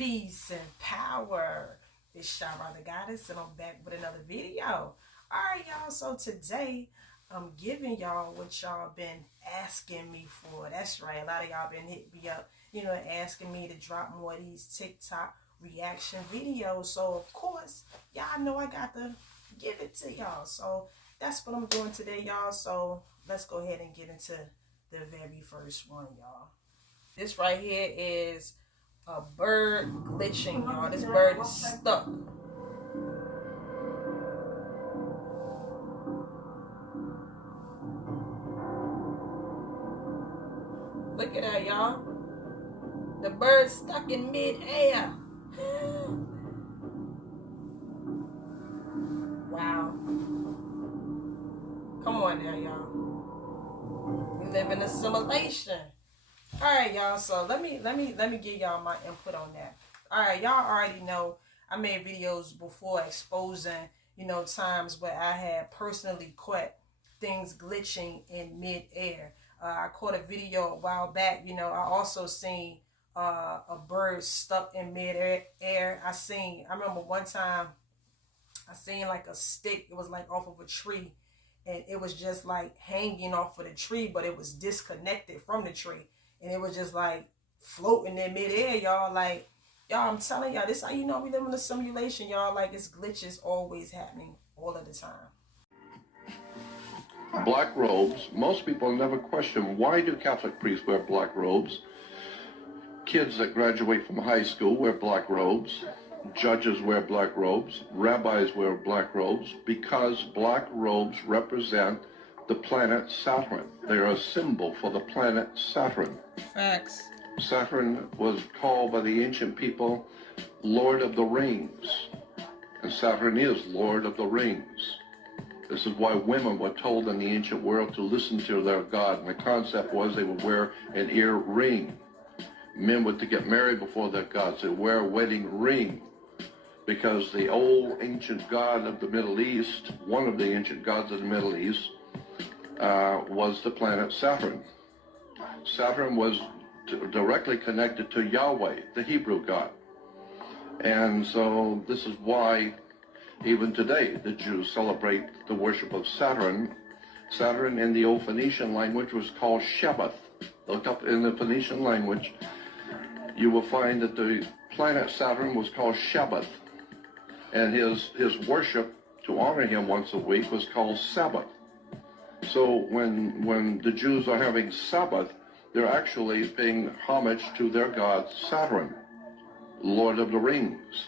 peace and power. It's Shara the Goddess, and I'm back with another video. Alright, y'all, so today I'm giving y'all what y'all been asking me for. That's right, a lot of y'all been hitting me up, asking me to drop more of these TikTok reaction videos. So of course, y'all know I got to give it to y'all. So that's what I'm doing today, y'all. So let's go ahead and get into the very first one, y'all. This right here is a bird glitching, y'all. This bird is stuck. Look at that, y'all. The bird's stuck in mid-air. Wow. Come on now, y'all. We live in a simulation. Alright, y'all, so let me give y'all my input on that. Alright, y'all already know I made videos before exposing, times where I had personally caught things glitching in mid-air. I caught a video a while back, I also seen a bird stuck in mid-air. I remember one time I seen like a stick, it was like off of a tree, and it was just like hanging off of the tree, but it was disconnected from the tree. And it was just like floating in midair, y'all. Like, y'all, I'm telling y'all, this how we live in a simulation, y'all. Like, it's glitches always happening all of the time. Black robes. Most people never question, why do Catholic priests wear black robes? Kids that graduate from high school wear black robes. Judges wear black robes. Rabbis wear black robes because black robes represent the planet Saturn. They are a symbol for the planet Saturn. Facts. Saturn was called by the ancient people Lord of the Rings. And Saturn is Lord of the Rings. This is why women were told in the ancient world to listen to their god. And the concept was they would wear an ear ring. Men were to get married before their gods. They wear a wedding ring. Because the old ancient god of the Middle East, one of the ancient gods of the Middle East, was the planet Saturn. Saturn was directly connected to Yahweh, the Hebrew God. And so this is why even today the Jews celebrate the worship of Saturn. Saturn in the old Phoenician language was called Shabbath. Look up in the Phoenician language, you will find that the planet Saturn was called Shabbath. And his worship to honor him once a week was called Sabbath. So when the Jews are having Sabbath, they're actually paying homage to their god Saturn, Lord of the Rings.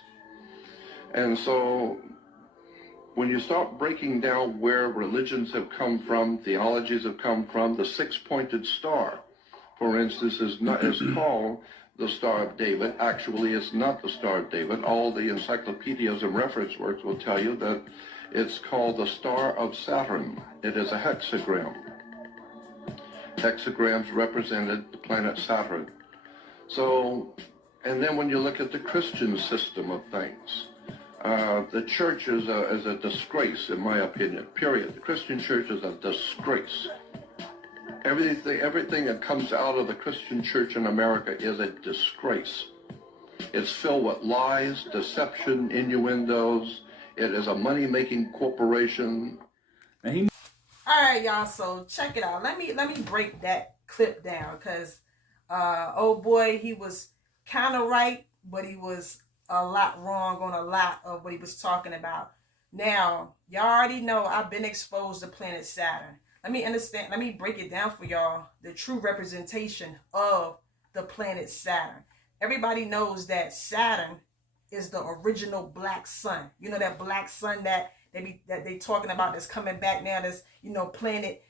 And so when you start breaking down where religions have come from, theologies have come from, the six-pointed star, for instance, is called the Star of David. Actually, it's not the Star of David. All the encyclopedias and reference works will tell you that it's called the Star of Saturn. It is a hexagram. Hexagrams represented the planet Saturn. So, and then when you look at the Christian system of things, the church is a disgrace, in my opinion, period. The Christian church is a disgrace. Everything that comes out of the Christian church in America is a disgrace. It's filled with lies, deception, innuendos. It is a money-making corporation. All right, y'all. So check it out. Let me break that clip down, because oh boy, he was kind of right, but he was a lot wrong on a lot of what he was talking about. Now, y'all already know I've been exposed to planet Saturn. Let me break it down for y'all, the true representation of the planet Saturn. Everybody knows that Saturn is the original black sun. You know, that black sun that they talking about that's coming back now. That's, planet,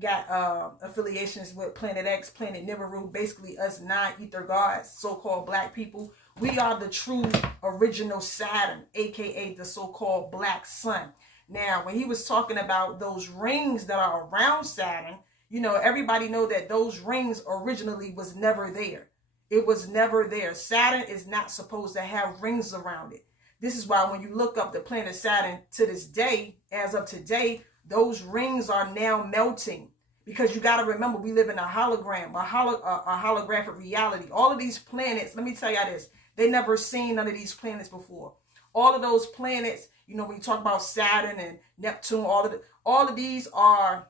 got affiliations with Planet X, Planet Nibiru, basically us non-ether gods, so-called black people. We are the true original Saturn, aka the so-called black sun. Now, when he was talking about those rings that are around Saturn, everybody know that those rings originally was never there. It was never there. Saturn is not supposed to have rings around it. This is why when you look up the planet Saturn to this day, as of today, those rings are now melting. Because you got to remember, we live in a hologram, a holographic reality. All of these planets, let me tell y'all this, They never seen none of these planets before. All of those planets, you know, when you talk about Saturn and Neptune, all of these are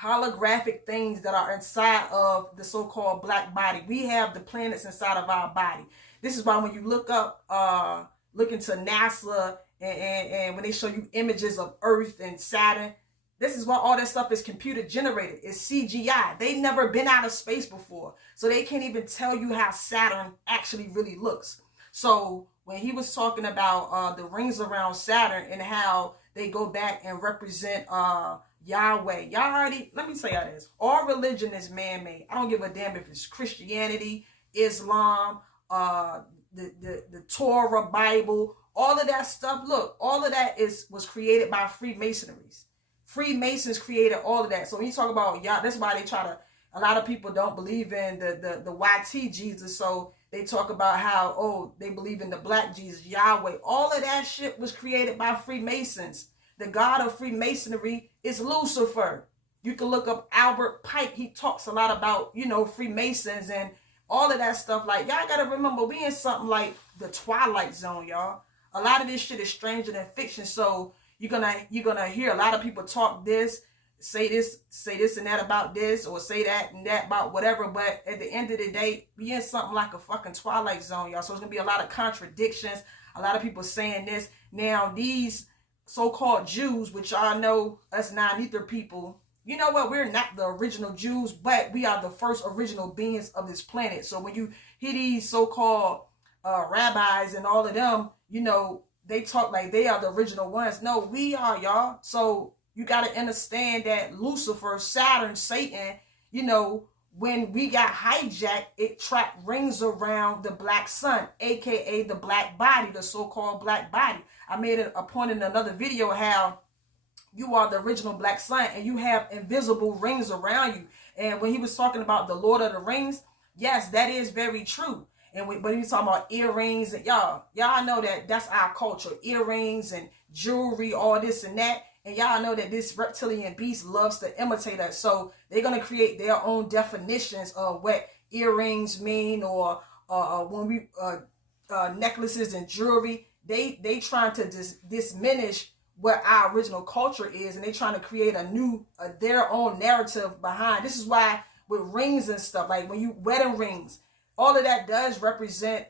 holographic things that are inside of the so-called black body. We have the planets inside of our body. This is why when you look up, look into NASA and when they show you images of Earth and Saturn, this is why all that stuff is computer generated. It's CGI. They never been out of space before. So they can't even tell you how Saturn actually really looks. So when he was talking about the rings around Saturn and how they go back and represent Yahweh. Y'all already, let me tell y'all this. All religion is man-made. I don't give a damn if it's Christianity, Islam, the Torah, Bible, all of that stuff. Look, all of that was created by Freemasonries. Freemasons created all of that. So when you talk about Yah, that's why they try to, a lot of people don't believe in the YT Jesus. So they talk about how, oh, they believe in the black Jesus, Yahweh. All of that shit was created by Freemasons. The god of Freemasonry is Lucifer. You can look up Albert Pike. He talks a lot about, you know, Freemasons and all of that stuff. Like, y'all got to remember, we in something like the Twilight Zone, y'all. A lot of this shit is stranger than fiction. So you're gonna hear a lot of people talk this, say this and that about this, or say that and that about whatever. But at the end of the day, we in something like a fucking Twilight Zone, y'all. So it's gonna be a lot of contradictions. A lot of people saying this. Now, these so-called Jews, which y'all know us non-ether people, you know what? We're not the original Jews, but we are the first original beings of this planet. So when you hear these so-called rabbis and all of them, you know, they talk like they are the original ones. No, we are, y'all. So you got to understand that Lucifer, Saturn, Satan, you know, when we got hijacked, it tracked rings around the black sun, aka the black body, the so-called black body. I made a point in another video how you are the original black sun and you have invisible rings around you. And when he was talking about the Lord of the Rings, yes, that is very true. But he was talking about earrings, and y'all know that that's our culture. Earrings and jewelry, all this and that. And y'all know that this reptilian beast loves to imitate us. So they're going to create their own definitions of what earrings mean, or when we necklaces and jewelry. They trying to diminish what our original culture is, and they trying to create a new their own narrative behind. This is why with rings and stuff, like when you wedding rings, all of that does represent,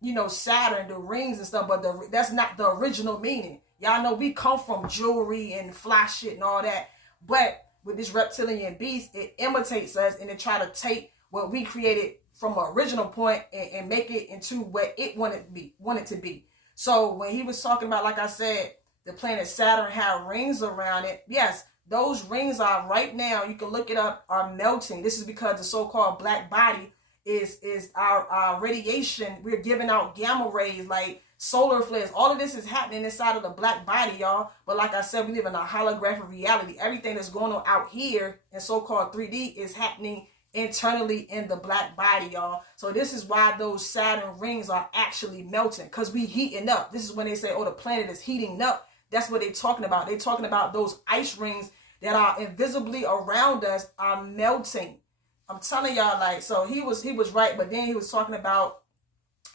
you know, Saturn, the rings and stuff, but that's not the original meaning. Y'all know we come from jewelry and fly shit and all that, but with this reptilian beast, it imitates us and it try to take what we created from an original point and make it into what it wanted to be. So when he was talking about, like I said, the planet Saturn had rings around it, yes, those rings are right now, you can look it up, are melting. This is because the so-called black body is our radiation. We're giving out gamma rays like solar flares. All of this is happening inside of the black body, y'all. But like I said, we live in a holographic reality. Everything that's going on out here in so-called 3D is happening internally in the black body, y'all. So this is why those Saturn rings are actually melting, because we heating up. This is when they say, oh, the planet is heating up. That's what they're talking about. They're talking about those ice rings that are invisibly around us are melting. I'm telling y'all, like, so he was right, but then he was talking about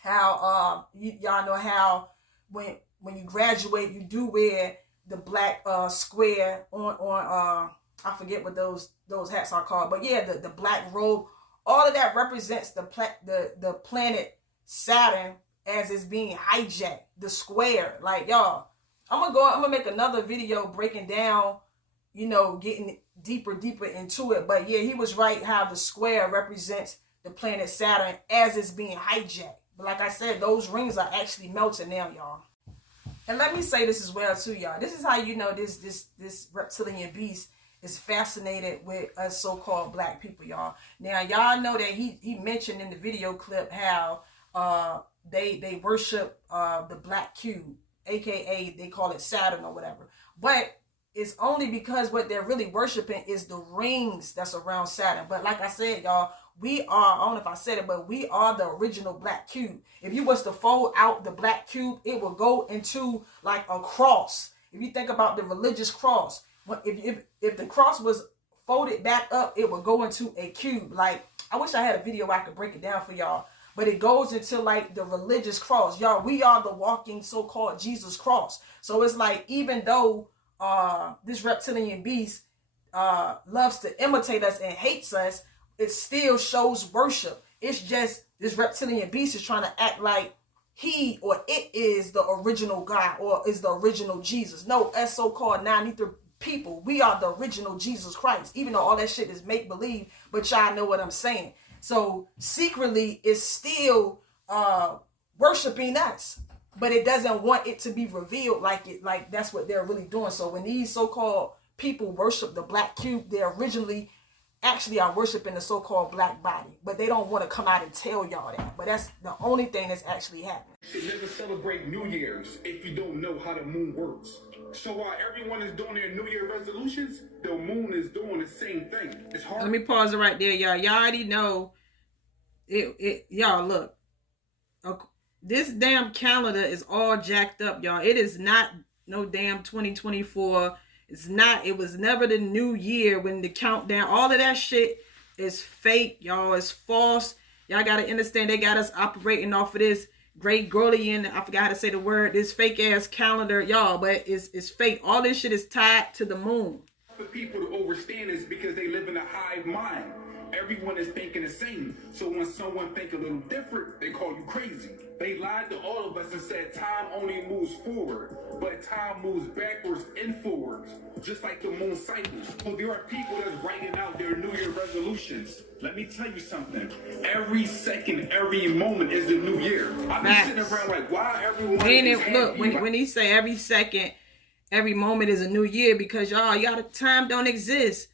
how y'all know how when you graduate, you do wear the black square on I forget what those hats are called, but yeah, the black robe. All of that represents the planet Saturn as it's being hijacked. The square, like, y'all, I'm gonna make another video breaking down, you know, getting deeper into it. But yeah, he was right how the square represents the planet Saturn as it's being hijacked. But like I said, those rings are actually melting now, y'all. And let me say this as well too, y'all. This is how you know this reptilian beast is fascinated with us so-called black people, y'all. Now, y'all know that he mentioned in the video clip how they worship the black cube, aka they call it Saturn or whatever. But it's only because what they're really worshiping is the rings that's around Saturn. But like I said, y'all, we are, I don't know if I said it, but we are the original black cube. If you was to fold out the black cube, it will go into like a cross. If you think about the religious cross, if the cross was folded back up, it would go into a cube. Like, I wish I had a video where I could break it down for y'all. but it goes into like the religious cross. Y'all, we are the walking so-called Jesus cross. So it's like, even though this reptilian beast loves to imitate us and hates us, it still shows worship. It's just this reptilian beast is trying to act like he or it is the original God or is the original Jesus. No, as so-called non-ether people, we are the original Jesus Christ, even though all that shit is make-believe, but y'all know what I'm saying. So secretly it's still worshiping us, but it doesn't want it to be revealed like that's what they're really doing. So when these so-called people worship the black cube, they originally actually are worshiping the so-called black body, but they don't want to come out and tell y'all that. But that's the only thing that's actually happening. You should never celebrate New Year's if you don't know how the moon works. So while everyone is doing their New Year resolutions, the moon is doing the same thing. It's hard. Let me pause it right there, y'all. Y'all already know it. Y'all look, this damn calendar is all jacked up, y'all. It is not no damn 2024. It's not. It was never the new year when the countdown. All of that shit is fake, y'all. It's false. Y'all gotta understand. They got us operating off of this Gregorian, I forgot how to say the word, this fake ass calendar, y'all, but it's fake. All this shit is tied to the moon. For people to understand this because they live in a hive mind. Everyone is thinking the same. So when someone think a little different, they call you crazy. They lied to all of us and said time only moves forward, but time moves backwards and forwards, just like the moon cycles. So there are people that's writing out their New Year resolutions. Let me tell you something. Every second, every moment is a new year. I've been sitting around like, why everyone is happy? Look, when he say every second, every moment is a new year, because y'all time don't exist.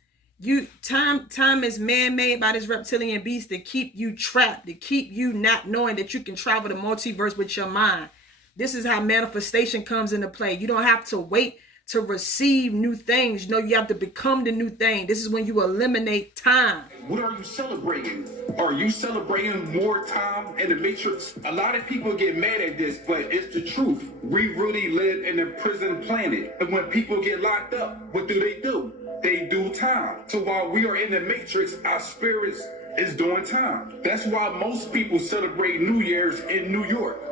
Time is man-made by this reptilian beast to keep you trapped, to keep you not knowing that you can travel the multiverse with your mind. This is how manifestation comes into play. You don't have to wait to receive new things. You have to become the new thing. This is when you eliminate time. What are you celebrating? Are you celebrating more time in the matrix? A lot of people get mad at this, but it's the truth. We really live in a prison planet. And when people get locked up, what do? They do time. So while we are in the matrix, our spirits is doing time. That's why most people celebrate New Year's in New York.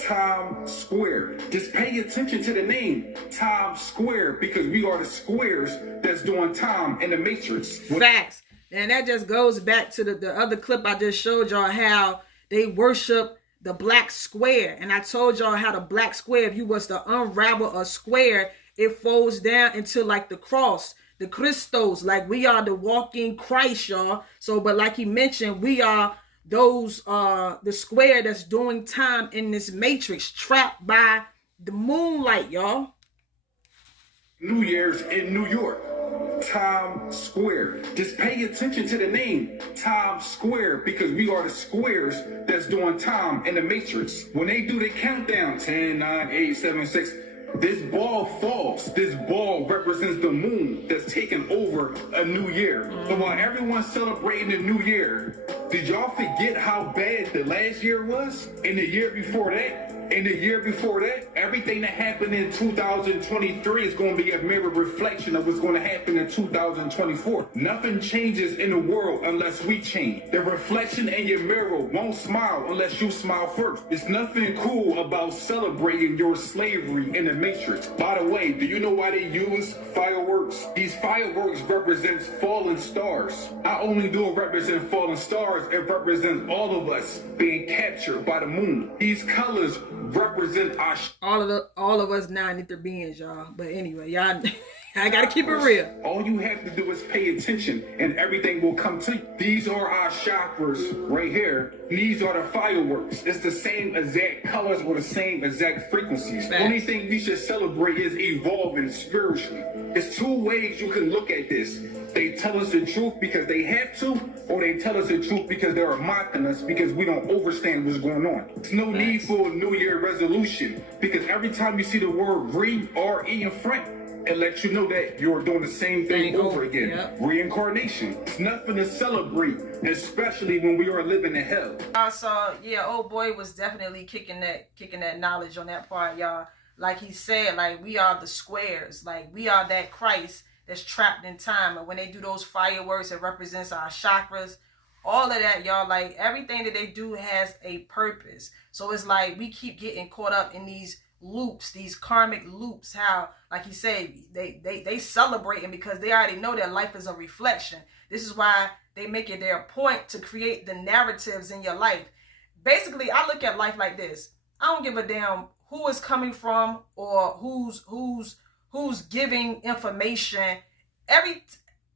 Times Square. Just pay attention to the name Times Square, because we are the squares that's doing time in the matrix. Facts. And that just goes back to the other clip I just showed y'all, how they worship the black square. And I told y'all how the black square, if you was to unravel a square, it folds down into like the cross, the Christos, like we are the walking Christ, y'all. So, but like he mentioned, we are those the square that's doing time in this matrix, trapped by the moonlight, y'all. New Year's in New York. Times Square. Just pay attention to the name Times Square, because we are the squares that's doing time in the matrix. When they do the countdown, 10, 9, 8, 7, 6, this ball falls. This ball represents the moon that's taking over a new year. So while everyone's celebrating the new year, did y'all forget how bad the last year was? And the year before that? And the year before that? Everything that happened in 2023 is going to be a mirror reflection of what's going to happen in 2024. Nothing changes in the world unless we change. The reflection in your mirror won't smile unless you smile first. There's nothing cool about celebrating your slavery in the matrix. By the way, do you know why they use fireworks? These fireworks represent fallen stars. Not only do it represent fallen stars, it represents all of us being captured by the moon. These colors represent our all of us non-ether beings, y'all. But anyway, y'all, I gotta keep it real. All you have to do is pay attention and everything will come to you. These are our chakras right here. These are the fireworks. It's the same exact colors with the same exact frequencies. The only thing we should celebrate is evolving spiritually. There's two ways you can look at this. They tell us the truth because they have to, or they tell us the truth because they're mocking us because we don't understand what's going on. There's no need for a New Year resolution, because every time you see the word R-E in front, it lets you know that you're doing the same thing over again. Yep. Reincarnation. It's nothing to celebrate, especially when we are living in hell. So yeah, old boy was definitely kicking that knowledge on that part, y'all. Like he said, like we are the squares, like we are that Christ that's trapped in time. And when they do those fireworks, it represents our chakras, all of that, y'all. Like, everything that they do has a purpose. So it's like we keep getting caught up in these loops, these karmic loops. How, like he said, they celebrating because they already know that life is a reflection. This is why they make it their point to create the narratives in your life. Basically, I look at life like this. I don't give a damn who is coming from or who's giving information.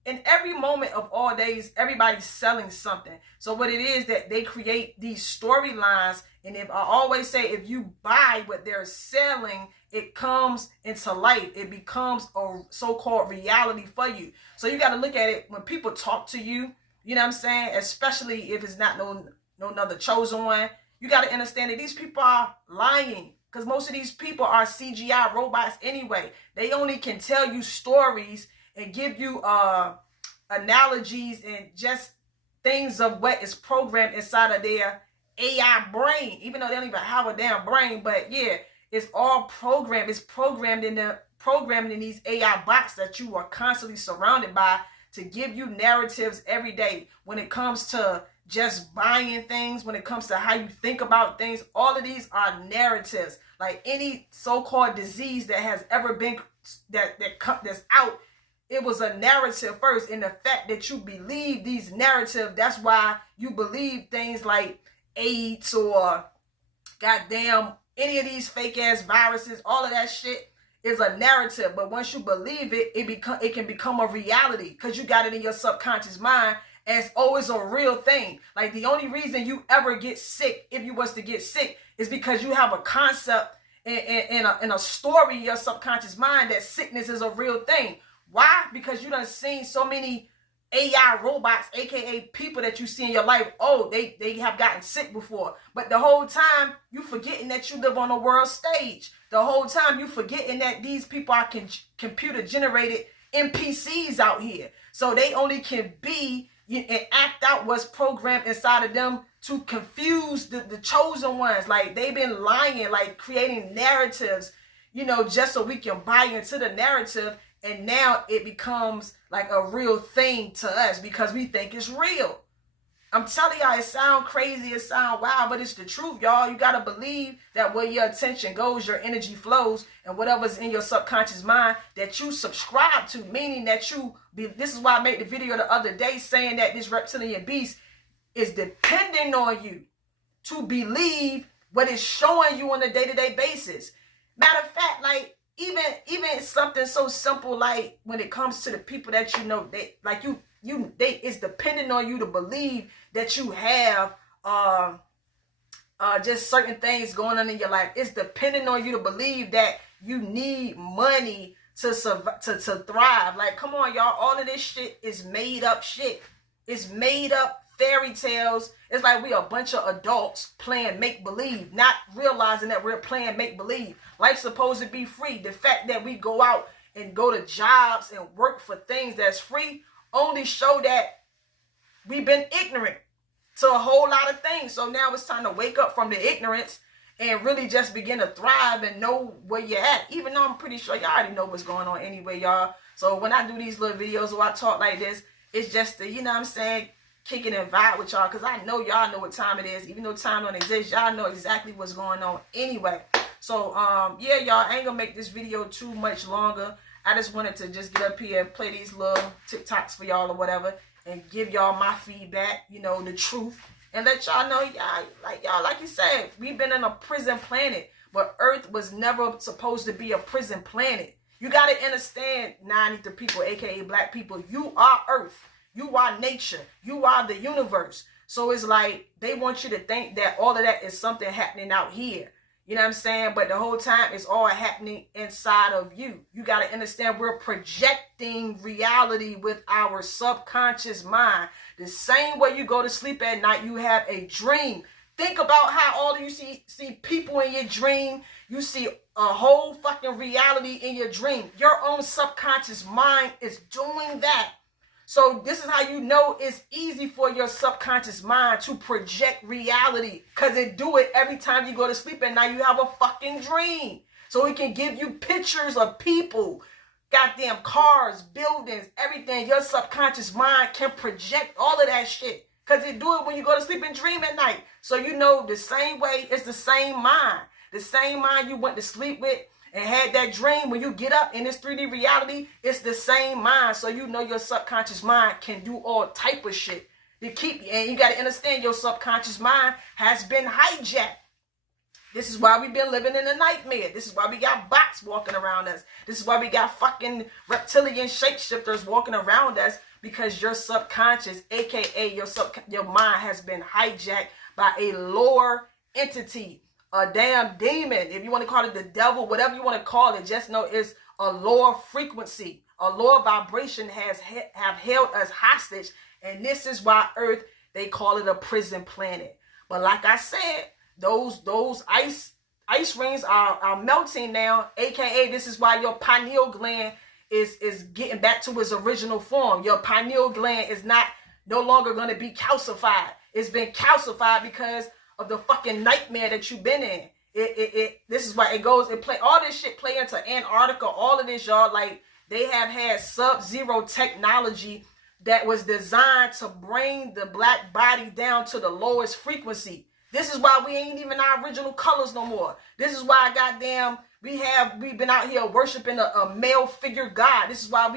In every moment of all days, everybody's selling something. So what it is that they create these storylines, and if I always say, if you buy what they're selling, it comes into life. It becomes a so-called reality for you. So you got to look at it when people talk to you. You know what I'm saying? Especially if it's not no another chosen one. You got to understand that these people are lying, because most of these people are CGI robots anyway. They only can tell you stories and give you analogies and just things of what is programmed inside of their AI brain, even though they don't even have a damn brain. But yeah, it's all programmed. It's programmed in these AI bots that you are constantly surrounded by to give you narratives every day. When it comes to just buying things, when it comes to how you think about things, all of these are narratives. Like any so-called disease that has ever been that's out, it was a narrative first. And the fact that you believe these narratives, that's why you believe things like AIDS or goddamn any of these fake ass viruses. All of that shit is a narrative. But once you believe it, it can become a reality, because you got it in your subconscious mind as, oh, it's a real thing. Like, the only reason you ever get sick, if you was to get sick, is because you have a concept in a story in your subconscious mind that sickness is a real thing. Why? Because you done seen so many AI robots, aka people that you see in your life. Oh, they have gotten sick before. But the whole time you forgetting that you live on a world stage. The whole time you forgetting that these people are computer generated NPCs out here. So they only can be and act out what's programmed inside of them to confuse the chosen ones. Like, they've been lying, like creating narratives, just so we can buy into the narrative. And now it becomes like a real thing to us because we think it's real. I'm telling y'all, it sound crazy, it sound wild, but it's the truth, y'all. You got to believe that where your attention goes, your energy flows, and whatever's in your subconscious mind that you subscribe to, meaning that this is why I made the video the other day saying that this reptilian beast is depending on you to believe what it's showing you on a day-to-day basis. Matter of fact, like, even something so simple like when it comes to the people that it's dependent on you to believe that you have just certain things going on in your life. It's dependent on you to believe that you need money to survive, to thrive. Like, come on, y'all. All of this shit is made up shit. It's made up fairy tales. It's like we a bunch of adults playing make-believe, not realizing that we're playing make-believe. Life's supposed to be free. The fact that we go out and go to jobs and work for things that's free only show that we've been ignorant to a whole lot of things. So now it's time to wake up from the ignorance and really just begin to thrive and know where you're at. Even though I'm pretty sure y'all already know what's going on anyway, y'all. So when I do these little videos or I talk like this, it's just to, kick it and vibe with y'all, because I know y'all know what time it is. Even though time don't exist, y'all know exactly what's going on anyway. So, yeah, y'all, I ain't gonna make this video too much longer. I just wanted to just get up here and play these little TikToks for y'all or whatever and give y'all my feedback, the truth, and let y'all know, like you said, we've been in a prison planet, but Earth was never supposed to be a prison planet. You got to understand, 90 people, aka black people, you are Earth. You are nature. You are the universe. So it's like they want you to think that all of that is something happening out here. You know what I'm saying? But the whole time it's all happening inside of you. You got to understand we're projecting reality with our subconscious mind. The same way you go to sleep at night, you have a dream. Think about how all of you see people in your dream. You see a whole fucking reality in your dream. Your own subconscious mind is doing that. So this is how you know it's easy for your subconscious mind to project reality, because it do it every time you go to sleep at night. You have a fucking dream. So it can give you pictures of people, goddamn cars, buildings, everything. Your subconscious mind can project all of that shit Because it do it when you go to sleep and dream at night. So you know the same way, it's the same mind. The same mind you went to sleep with and had that dream, when you get up in this 3D reality, it's the same mind. So you know your subconscious mind can do all type of shit to keep you. And you got to understand your subconscious mind has been hijacked. This is why we've been living in a nightmare. This is why we got bots walking around us. This is why we got fucking reptilian shapeshifters walking around us, because your subconscious, aka your mind, has been hijacked by a lower entity, a damn demon. If you want to call it the devil, whatever you want to call it, just know it's a lower frequency, a lower vibration have held us hostage. And this is why Earth, they call it a prison planet. But like I said, those ice rings are melting now, aka this is why your pineal gland is getting back to its original form. Your pineal gland is no longer going to be calcified. It's been calcified because of the fucking nightmare that you've been in. This is why all this shit play into Antarctica, all of this, y'all. Like, they have had sub-zero technology that was designed to bring the black body down to the lowest frequency. This is why we ain't even our original colors no more. This is why, goddamn, we've been out here worshiping a male figure god. This is why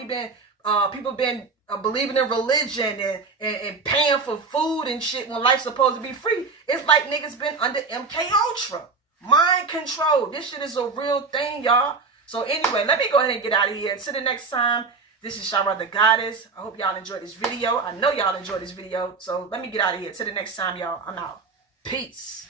people been believing in religion and paying for food and shit when life's supposed to be free. It's like niggas been under MK Ultra. Mind control. This shit is a real thing, y'all. So anyway, let me go ahead and get out of here. Until the next time, this is Shara the Goddess. I hope y'all enjoyed this video. I know y'all enjoyed this video. So let me get out of here. Till the next time, y'all. I'm out. Peace.